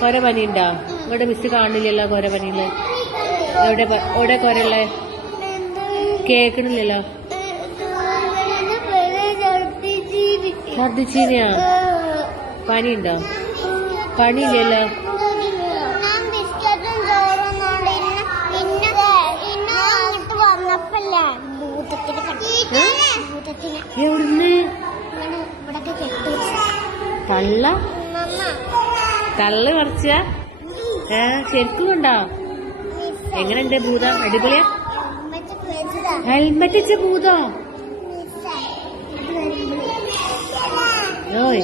കൊര പനി ഉണ്ടോ? ഇവിടെ മിസ് കാണില്ലല്ലോ കൊര പനിയില്. എവിടെ കൊരല്ലേ? കേക്കണില്ലല്ലോ. ഛർദിച്ചീനിയാ? പനിയുണ്ടോ? പനിയില്ലല്ലോ. എവിടുന്ന്? തള്ളു മറിച്ച? ശരിക്കും ഉണ്ടോ? എങ്ങനെയുണ്ട് ഭൂതം? അടിപൊളിയാ? ഹെൽമെറ്റ് വെച്ച ഭൂതോ? ഓയ്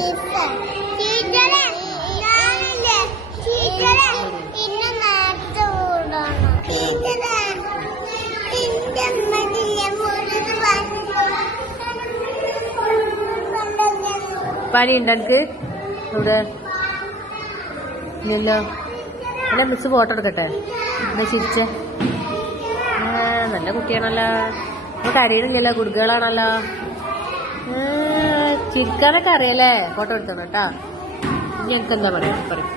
പനി ഉണ്ടോ എനിക്ക്? ഇവിടെ ഇല്ലല്ലോ. അല്ല മിസ് ഫോട്ടോ എടുക്കട്ടെ? എന്നാ ചിരിച്ചേ. നല്ല കുട്ടിയാണല്ലോ. നമുക്ക് അറിയണില്ലല്ലോ, കുടുക്കുകളാണല്ലോ. ചിരിക്കാനൊക്കെ അറിയാലേ. ഫോട്ടോ എടുത്തോണം കേട്ടാ. ഇനി എനിക്ക് എന്താ പറയാ? പറയും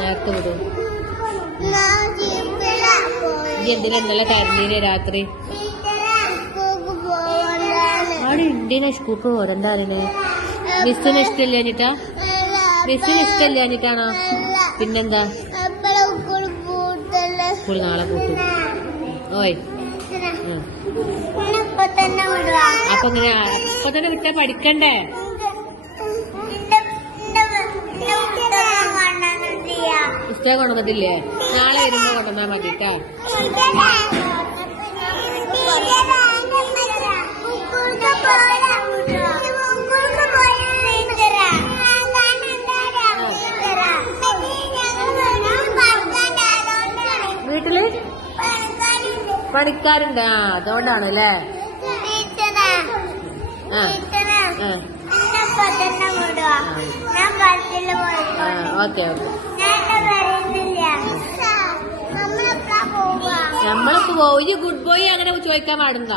നേരത്തെ വിടും. ഇനി എന്തിനാ ഇന്നലെ കരണ്ടീനെ രാത്രി? അവിടെ ഇന്ത്യനെ സ്കൂൾക്ക് പോകണ്ട. അതിന് മിസ്സിന് ഇഷ്ടമില്ലാഞ്ഞിട്ടാ? മിസ്സിന് ഇഷ്ടമില്ലാഞ്ഞിട്ടാണോ? പിന്നെന്താ? സ്കൂൾ നാളെ കൂട്ടും. ഓയ് അപ്പൊ ഇങ്ങനെ അപ്പൊ തന്നെ വിട്ടാ പഠിക്കണ്ടേ? പുസ്തകം കൊണ്ടുവന്നില്ലേ? നാളെ വരുമ്പോ കൊണ്ടുവന്നാ മതിട്ടാ. വീട്ടില് പണിക്കാരുണ്ട്. അതുകൊണ്ടാണ് അല്ലേ? Okay okay. നമ്മളിപ്പോ പോയി ഗുഡ് ബോയ് അങ്ങനെ ചോദിക്കാൻ പാടുന്ന.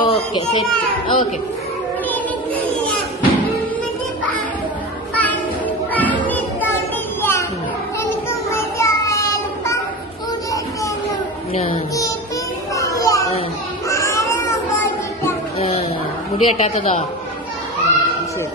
ഓക്കെ ശരി. ഓക്കെ മുടി കെട്ടാത്തതോ? ശരി.